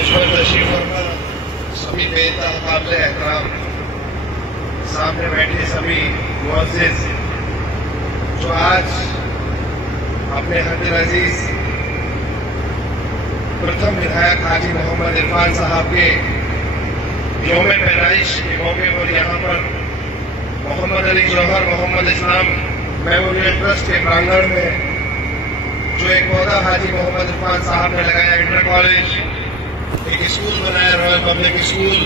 मंच पर तशरीफ रखना सभी बेहतर काबिल एहतराम सामने बैठे सभी मुअज़्ज़िज़ जो आज अपने हक़ अज़ीज़ प्रथम विधायक हाजी मोहम्मद इरफान साहब के यौम पैदाइश के मौके पर यहाँ पर मोहम्मद अली जौहर मोहम्मद इस्लाम मेमोरियल ट्रस्ट के प्रांगण में जो एक पौधा हाजी मोहम्मद इरफान साहब ने लगाया, इंटर कॉलेज एक स्कूल बनाया, रॉयल पब्लिक स्कूल,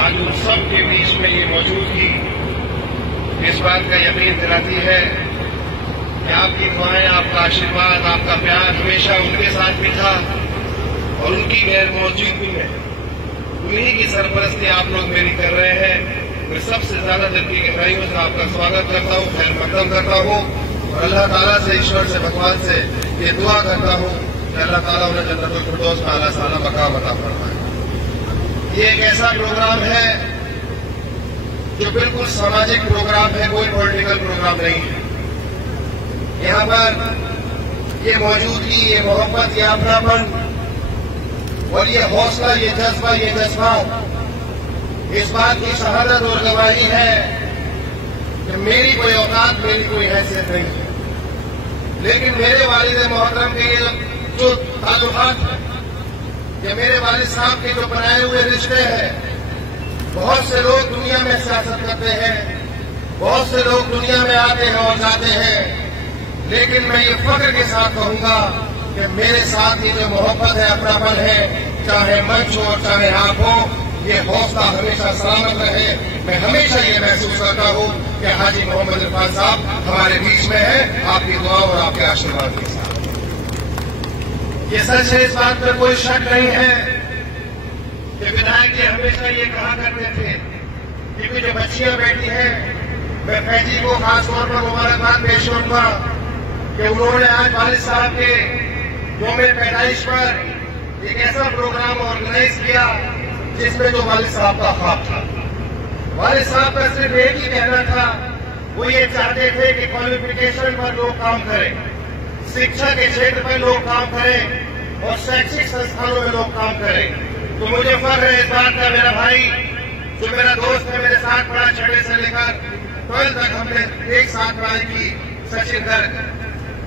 आज उन सब के बीच में ये मौजूदगी इस बात का यकीन दिलाती है कि आपकी दुआएं, आपका आशीर्वाद, आपका प्यार हमेशा उनके साथ भी था और उनकी गैर मौजूदगी में उन्हीं की सरपरस्ती आप लोग मेरी कर रहे हैं। मैं सबसे ज्यादा दिल की गहराइयों से आपका स्वागत करता हूँ, खैर मकदम करता हूँ और अल्लाह ताला से, ईश्वर से, भगवान से ये दुआ करता हूँ कि अल्लाह ताला उन्हें जन्नतुल फिरदौस में आला साला मकाम अता फरमाए। ये एक ऐसा प्रोग्राम है जो बिल्कुल सामाजिक प्रोग्राम है, कोई पॉलिटिकल प्रोग्राम नहीं है। यहाँ पर ये मौजूदगी, ये मोहब्बत, ये अपनापन और ये हौसला, ये जज्बा इस बात की शहादत और गवाही है कि मेरी कोई औकात, मेरी कोई हैसियत नहीं है, लेकिन मेरे वालिद मोहतरम के ये जो ताल्लुकात है, ये मेरे वालिद साहब के जो बनाए हुए रिश्ते हैं, बहुत से लोग दुनिया में सियासत करते हैं, बहुत से लोग दुनिया में आते हैं और जाते हैं, लेकिन मैं ये फख्र के साथ कहूंगा कि मेरे साथ ये जो मोहब्बत है, अपनापन है, चाहे मंच हो चाहे आप हो, ये हौसला हमेशा सलामत रहे। मैं हमेशा ये महसूस करता हूँ कि हाजी मोहम्मद इरफान साहब हमारे बीच में है, आपकी दुआ और आपके आशीर्वाद के साथ। ये सच है, इस बात पर कोई शक नहीं है कि विधायक जी हमेशा ये कहा करते थे कि जो बच्चियां बैठी हैं, मैं फैजी को खासतौर पर मुबारकबाद पेश करूंगा कि उन्होंने आज वालिद साहब के यौम पैदाइश पर एक ऐसा प्रोग्राम ऑर्गेनाइज किया जिसमें जो वालिद साहब का ख्वाब था। वालिद साहब का सिर्फ एक ही कहना था, वो ये चाहते थे कि क्वालिफिकेशन पर लोग काम करें, शिक्षा के क्षेत्र पर लोग काम करें और शैक्षिक संस्थानों में लोग काम करें। तो मुझे फख्र है इस बात का, मेरा भाई जो मेरा दोस्त है, मेरे साथ पढ़ा, छठे से लेकर 12 तक हमने एक साथ पढ़ाई की, सचिन गर्ग,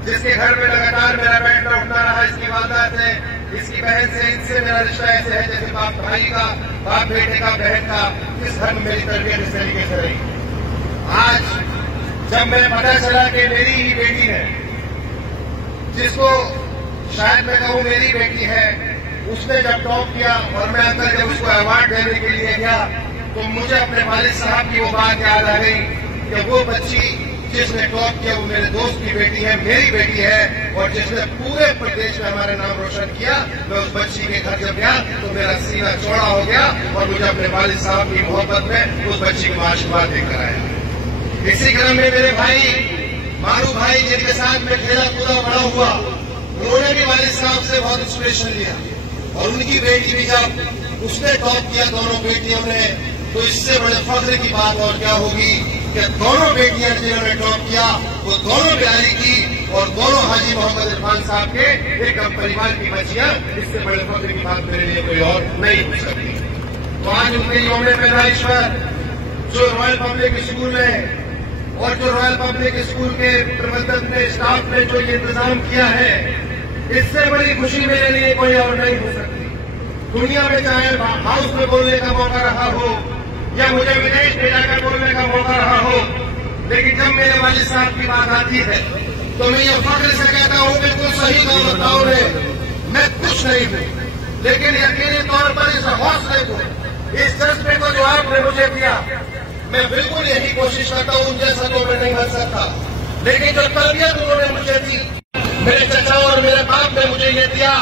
जिसके घर में लगातार मेरा बैठना उठना रहा, इसकी वालदा से, इसकी बहन से, इनसे मेरा रिश्ता ऐसे है जैसे बाप भाई का, बाप बेटे का, बहन का। इस घर में मेरी तरबियत इस तरीके से रही। आज जब मैं पता चला कि मेरी ही बेटी है, जिसको शायद मैं कहूँ मेरी बेटी है, उसने जब टॉप किया और मैं अंदर जब उसको अवार्ड देने के लिए गया तो मुझे अपने वालिद साहब की वो बात याद आ गई कि वो बच्ची जिसने टॉप किया वो मेरे दोस्त की बेटी है, मेरी बेटी है, और जिसने पूरे प्रदेश में हमारे नाम रोशन किया। मैं उस बच्ची के घर जब गया तो मेरा सीना चौड़ा हो गया और मुझे अपने वालिद साहब की मोहब्बत में उस बच्ची को आशीर्वाद देकर आया। इसी क्रम में मेरे भाई मारू भाई, जिनके साथ में खेला कूदा बड़ा हुआ, उन्होंने भी वालिद साहब से बहुत इंस्पिरेशन लिया और उनकी बेटी भी जब उसने टॉप किया, दोनों बेटियों ने, तो इससे बड़े फख्र की बात और क्या होगी कि दोनों बेटियां जिन्होंने टॉप किया वो दोनों बिहारी की और दोनों हाजी मोहम्मद इरफान साहब के एक परिवार की बच्चियां। इससे बड़े फख्र की बात मेरे लिए कोई और नहीं हो सकती। तो आज उनके यौम पैदाइश पर जो रॉयल पब्लिक स्कूल में और जो रॉयल पब्लिक स्कूल के प्रबंधक ने, स्टाफ ने जो ये इंतजाम किया है, इससे बड़ी खुशी मेरे लिए कोई और नहीं हो सकती। दुनिया में चाहे हाउस में बोलने का मौका रहा हो या मुझे विदेश में जाकर बोलने का मौका रहा हो, लेकिन जब मेरे वालिद साहब की बात आती है तो मैं ये फख्र से कहता हूँ, बिल्कुल सही दौलताओं ने, मैं कुछ नहीं हूँ, लेकिन यकीनी तौर पर इस हौसले को, इस जज्बे को जो आपने मुझे दिया, मैं बिल्कुल यही कोशिश करता हूँ, जैसा तो मैं नहीं बन सकता, लेकिन जो तरबियत उन्होंने मुझे दी, मेरे चचा और मेरे बाप ने मुझे ये दिया,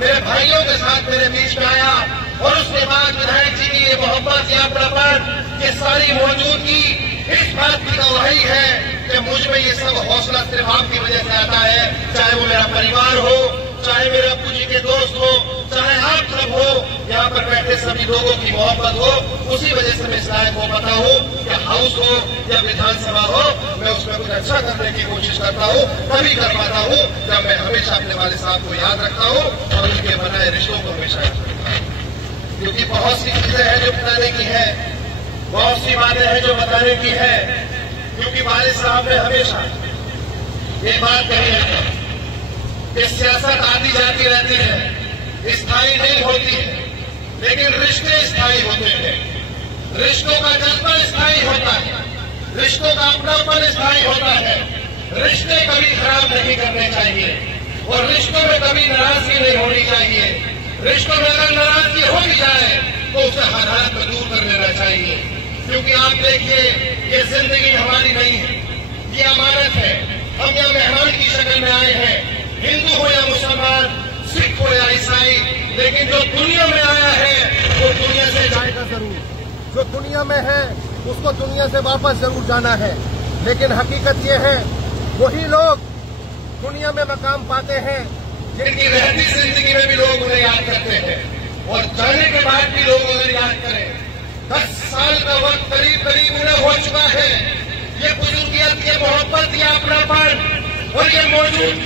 मेरे भाइयों के साथ मेरे बीच में आया, और उसके बाद विधायक जी की ये मोहब्बत, ये अपनापन, ये सारी मौजूदगी इस बात की गवाही है कि मुझ में ये सब हौसला सिर्फ आपकी वजह से आता है। चाहे वो मेरा परिवार हो, चाहे मेरे अब्बू जी के दोस्त हो, चाहे आप सब हो, यहाँ पर बैठे सभी लोगों की मोहब्बत हो, उसी वजह से मैं इस लायक को पता हूँ कि हाउस हो या विधानसभा हो, मैं उसमें कुछ अच्छा करने की कोशिश करता हूँ, तभी कर पाता हूँ जब मैं हमेशा अपने वालिद साहब को याद रखता हूँ और उनके बनाए रिश्तों को हमेशा बताने की है, बहुत सी बातें हैं जो बताने की है, क्योंकि वालिद साहब ने हमेशा ये बात कही है कि सियासत आती जाती रहती है, स्थायी नहीं होती है, लेकिन रिश्ते स्थायी होते हैं। रिश्तों का जज्बा स्थायी होता है, रिश्तों का अपनापन स्थायी होता है। रिश्ते कभी खराब नहीं करने चाहिए और रिश्तों में कभी नाराजगी नहीं होनी चाहिए। रिश्तों में अगर नाराजगी हो भी जाए तो उसे हर हालत में दूर कर लेना चाहिए, क्योंकि आप देखिए ये जिंदगी हमारी नहीं है, ये अमानत है। हम यहाँ मेहमान की शक्ल में आए हैं, हिंदू हो या मुसलमान, सिख हो या ईसाई, लेकिन जो दुनिया में आया है वो दुनिया से जाएगा जरूर। जो दुनिया में है उसको दुनिया से वापस जरूर जाना है, लेकिन हकीकत ये है वही लोग दुनिया में मकाम पाते हैं जिनकी रहती जिंदगी में भी लोग उन्हें याद करते हैं और जाने के बाद भी लोग उन्हें याद करें। 10 साल का वक्त करीब करीब उन्हें हो चुका है। ये बुजुर्गियत, ये मोहब्बत, ये अपनापन और ये मौजूद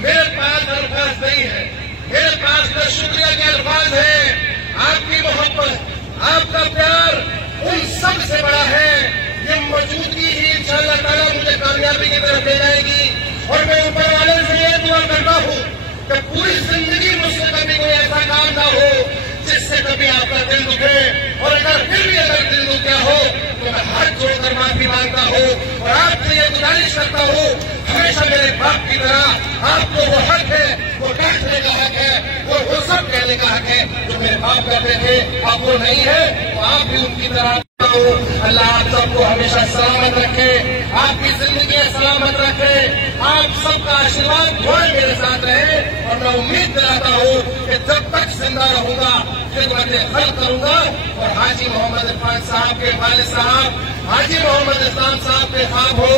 मेरे पास अल्फाज नहीं है, मेरे पास न शुक्रिया के अल्फाज है। आपकी मोहब्बत, आपका प्यार उन सब से बड़ा है। ये मौजूदगी ही इंशाअल्लाह ताला मुझे कामयाबी की तरफ ले जाएगी और मैं ऊपर वाले से ये दुआ करता हूँ कि पूरी जिंदगी मुझसे कभी कोई ऐसा काम ना हो जिससे कभी आपका दिल दुखे, और अगर फिर भी अगर दिल दुखा हो तो मैं हाथ जोड़कर माफी मांगता हूँ और आपसे ये गुजारिश करता हूँ, हमेशा मेरे बाप की तरह आपको वो हक है, वो कहने का हक है, वो सब कहने का हक है जो मेरे बाप कहते थे। अब वो नहीं है तो आप भी उनकी तरह। अल्लाह आप सबको हमेशा सलामत रखे, आपकी जिंदगी सलामत रखे, आप सबका आशीर्वाद दुआएं मेरे साथ रहे और मैं उम्मीद दिलाता हूँ कि जब तक जिंदा रहूंगा खिदमत हल करूंगा और हाजी मोहम्मद इरफान साहब के वालिद साहब, हाजी मोहम्मद इस्लाम साहब के ख्वाब हो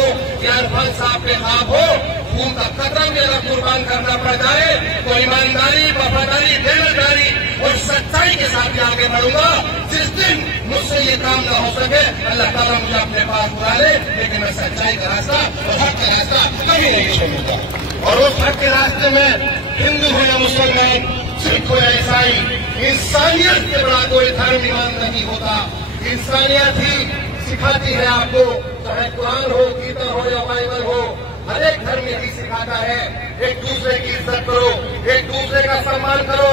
या इरफान साहब के ख्वाब हो, खून का कतरा भी अगर कुर्बान करना पड़ जाए तो ईमानदारी, वफादारी, देनदारी और सच्चाई के साथ ही आगे बढ़ूंगा। जिस दिन मुझसे ये काम न हो सके अल्लाह ताला मुझे अपने पास बुला ले, लेकिन मैं सच्चाई का रास्ता और हक का रास्ता कभी नहीं छोड़ूंगा। और उस हक के रास्ते में हिंदू हो या मुसलमान, सिख हो या ईसाई, इंसानियत से बड़ा कोई धर्म ईमान नहीं होता। इंसानियत ही सिखाती है आपको, चाहे कुरान हो, गीता हो या बाइबल हो, हर एक धर्म यही सिखाता है एक दूसरे की इज्जत करो, एक दूसरे का सम्मान करो,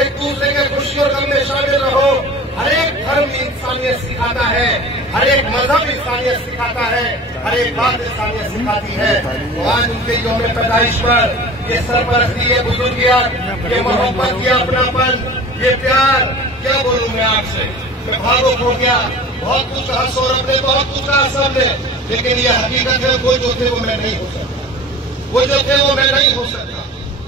एक दूसरे के खुशी और गम में शामिल रहो। हर एक धर्म इंसानियत सिखाता है, हर एक मजहब इंसानियत सिखाता है, हर एक बात इंसानियत सिखाती है। तो आज उनके यौम पैदाइश पर ये सरपरस्ती, ये बुजुर्गियत, ये मोहब्बत, ये अपनापन, ये प्यार, क्या बोलूं मैं आपसे, मैं भावुक हो गया। बहुत कुछ कहा सौरभ ने, बहुत कुछ कहा सबने, लेकिन ये हकीकत है वो जो थे वो मैं नहीं हो सकता, वो जो थे वो मैं नहीं हो सकता।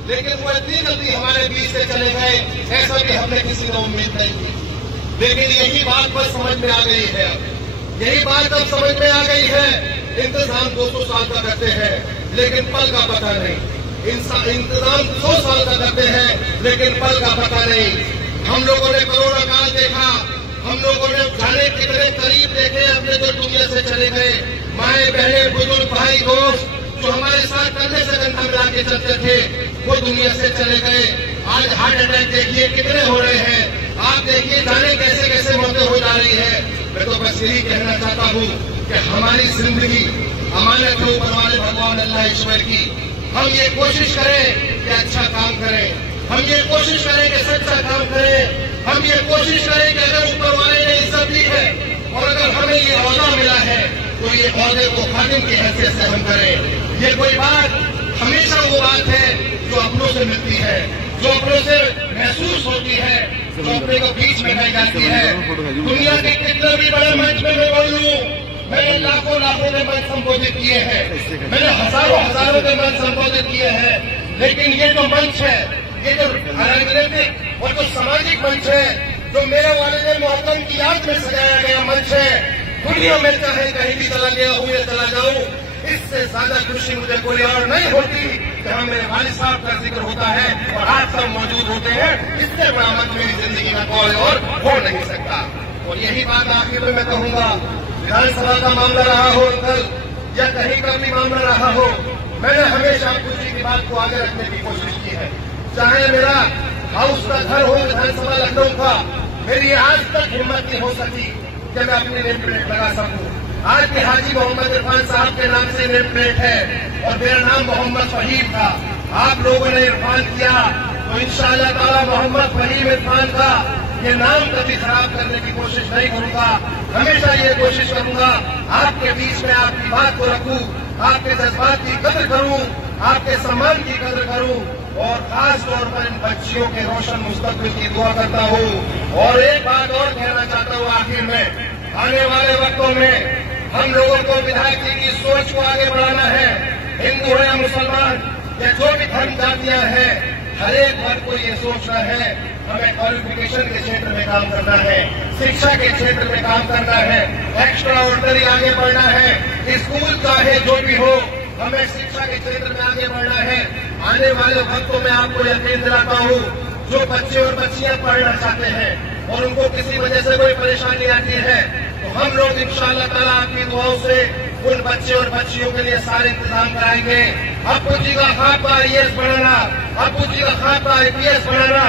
लेकिन वो इतनी जल्दी हमारे बीच से चले गए ऐसा भी हमने किसी ने उम्मीद नहीं की। लेकिन यही बात बस समझ में आ गई है, यही बात अब समझ में आ गई है। इंतजाम 200 साल का करते हैं लेकिन पल का पता नहीं, इंतजाम 100 साल का करते हैं लेकिन पल का पता नहीं। हम लोगों ने कोरोना काल देखा, हम लोगों ने जाने कितने करीब देखे अपने जो दुनिया से चले गए, माए बहने, बुजुर्ग, भाई, दोस्त जो हमारे साथ कंधे से कंधा मिला के चलते थे वो दुनिया से चले गए। आज हार्ट अटैक देखिए कितने हो रहे हैं, आप देखिए जाने कैसे कैसे मौतें हो जा रही है। मैं तो बस यही कहना चाहता हूँ कि हमारी जिंदगी अमानत है ऊपर वाले भगवान अल्लाह ईश्वर की। हम ये कोशिश करें कि अच्छा काम करें, हम ये कोशिश करें कि सच्चा काम करें, हम ये कोशिश करें कि अगर ऊपर वाले ने इज्जत दी है और अगर हमें ये औहदा मिला है तो ये औहदे को खादिम की हैसियत से हम करें। ये कोई बात हमेशा वो बात है जो अपनों से मिलती है, जो अपनों से महसूस होती है, जो अपने को बीच में रह जाती है। दुनिया के कितने भी बड़े मंच में मैं बोलूं, मैंने लाखों में मंच संबोधित किए हैं, मैंने हजारों के मंच संबोधित किए हैं, लेकिन ये जो मंच है, ये जो राजनीतिक और जो सामाजिक मंच है, जो मेरे वालिद मोहतरम की याद में सजाया गया मंच है, दुनिया में चाहे कहीं भी चला गया हूँ या चला जाऊँ, इससे ज्यादा खुशी मुझे कोई और नहीं होती जहाँ मेरे वालिद साहब का जिक्र होता है और आप सब मौजूद होते हैं। इससे बड़ा मंच मेरी जिंदगी में कोई और हो नहीं सकता। और यही बात आखिर में मैं कहूँगा, विधानसभा का मामला रहा हो कल या कहीं का भी मामला रहा हो, मैंने हमेशा खुशी की बात को आगे रखने की कोशिश की है। चाहे मेरा हाउस का घर हो विधानसभा लखनऊ का, मेरी आज तक हिम्मत नहीं हो सकी कि मैं अपनी नेम प्लेट लगा सकूं। आज भी हाजी मोहम्मद इरफान साहब के नाम से नेम प्लेट है और मेरा नाम मोहम्मद फहीम था। आप लोगों ने इरफान किया तो इंशाअल्लाह ताला मोहम्मद फहीम इरफान का ये नाम कभी खराब करने की कोशिश नहीं करूंगा। हमेशा ये कोशिश करूंगा आपके बीच में आपकी बात को रखूं, आपके जज्बात की कदर करूं, आपके सम्मान की कदर करूं और खास तौर पर इन बच्चियों के रोशन मुस्तकबिल की दुआ करता हूं। और एक बात और कहना चाहता हूं आखिर में, आने वाले वक्तों में हम लोगों को विधायक जी की सोच को आगे बढ़ाना है। हिंदू है या मुसलमान या जो भी धर्म जातियां हैं, हर एक वर्ग को ये सोचना है हमें क्वालिफिकेशन के क्षेत्र में काम करना है, शिक्षा के क्षेत्र में काम करना है, एक्स्ट्रा ऑर्डिनरी आगे बढ़ना है, स्कूल चाहे जो भी हो हमें शिक्षा के क्षेत्र में आगे बढ़ना है। आने वाले वक्तों में आपको यकीन दिलाता हूं, जो बच्चे और बच्चियां पढ़ना चाहते हैं और उनको किसी वजह से कोई परेशानी आती है तो हम लोग इंशाअल्लाह ताला आपकी दुआओं से उन बच्चे और बच्चियों के लिए सारे इंतजाम कराएंगे। अब्बू जी का ख्वाब था आईएएस बनाना, अब्बू जी का ख्वाब था आईपीएस बनाना,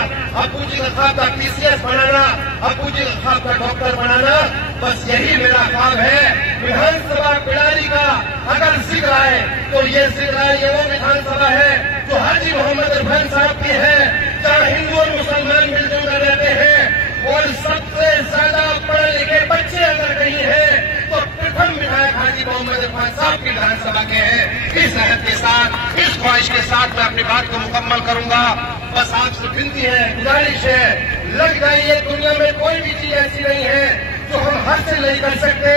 अब्बू जी का ख्वाब था पीसीएस बनाना, अब्बू जी का ख्वाब था डॉक्टर बनाना। बस यही मेरा ख्वाब है। विधानसभा पिड़ारी का अगर जिक्र आए तो ये जिक्र आए, ये वो विधानसभा है जो हाजी मोहम्मद इरफान साहब की है, जहाँ हिंदू और मुसलमान मिलजुल कर रहते हैं और सबसे ज्यादा पढ़े लिखे बच्चे अगर कहीं हैं तो प्रथम विधायक हाजी मोहम्मद इरफान साहब की विधानसभा के हैं। इस लहर के साथ, इस ख्वाहिश के साथ मैं अपनी बात को मुकम्मल करूंगा। बस आपसे विनती है, गुजारिश है, लग जाइए। दुनिया में कोई भी चीज ऐसी नहीं है जो हम हासिल नहीं कर सकते।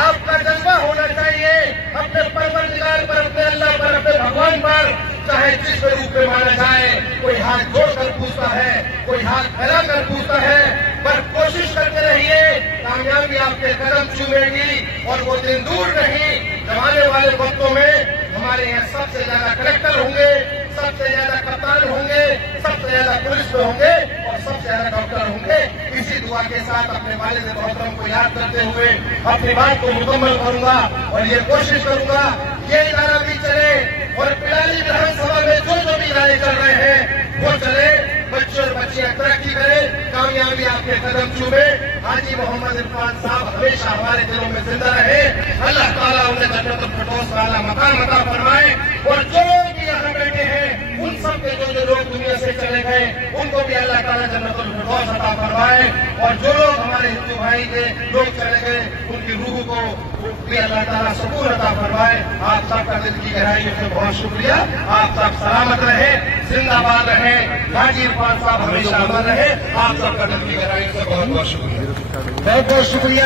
आपका जज्बा होना चाहिए अपने परवरदिगार पर, अपने अल्लाह पर, अपने भगवान पर, चाहे जिस रूप में माना जाए। कोई हाथ जोड़कर पूछता है, कोई हाथ फैलाकर पूछता है, पर कोशिश करते रहिए, कामयाबी आपके कदम चूमेगी और वो दिन दूर नहीं जब आने वाले वक्तों में हमारे यहाँ सबसे ज्यादा कलेक्टर होंगे, सबसे ज्यादा कप्तान होंगे, सबसे ज्यादा पुलिस में होंगे और सबसे ज्यादा डॉक्टर होंगे। इसी दुआ के साथ अपने वालिद मोहतरम को याद करते हुए अपनी बात को मुकम्मल करूंगा और ये कोशिश करूंगा ये इदारा भी चले और पिड़ाली विधानसभा में जो भी इदारे चल रहे हैं वो चले, बच्चे और बच्चियां तरक्की करें, कामयाबी आपके कदम चूमे। हाजी मोहम्मद इरफान साहब हमेशा हमारे दिलों में जिंदा रहे। अल्लाह ताला उन्हें जन्नतुल फिरदौस वाला मकाम अता फरमाए और जो भी यहाँ बैठे हैं उन सब के जो लोग दुनिया से चले गए उनको भी अल्लाह ताला जन्नतुल फिरदौस अता फरमाए और जो लोग हमारे हिंदू भाई के लोग चले गए उनकी रूह को भी अल्लाह ताला सुकून अता फरमाए। आप सबका दिल की गहराइयों से बहुत शुक्रिया। आप सब सलामत रहे, जिंदाबाद रहे, हाजी इरफान साहब हमेशा अमर रहे। आप सबका दिल की गहराइयों से बहुत बहुत शुक्रिया, बहुत बहुत शुक्रिया।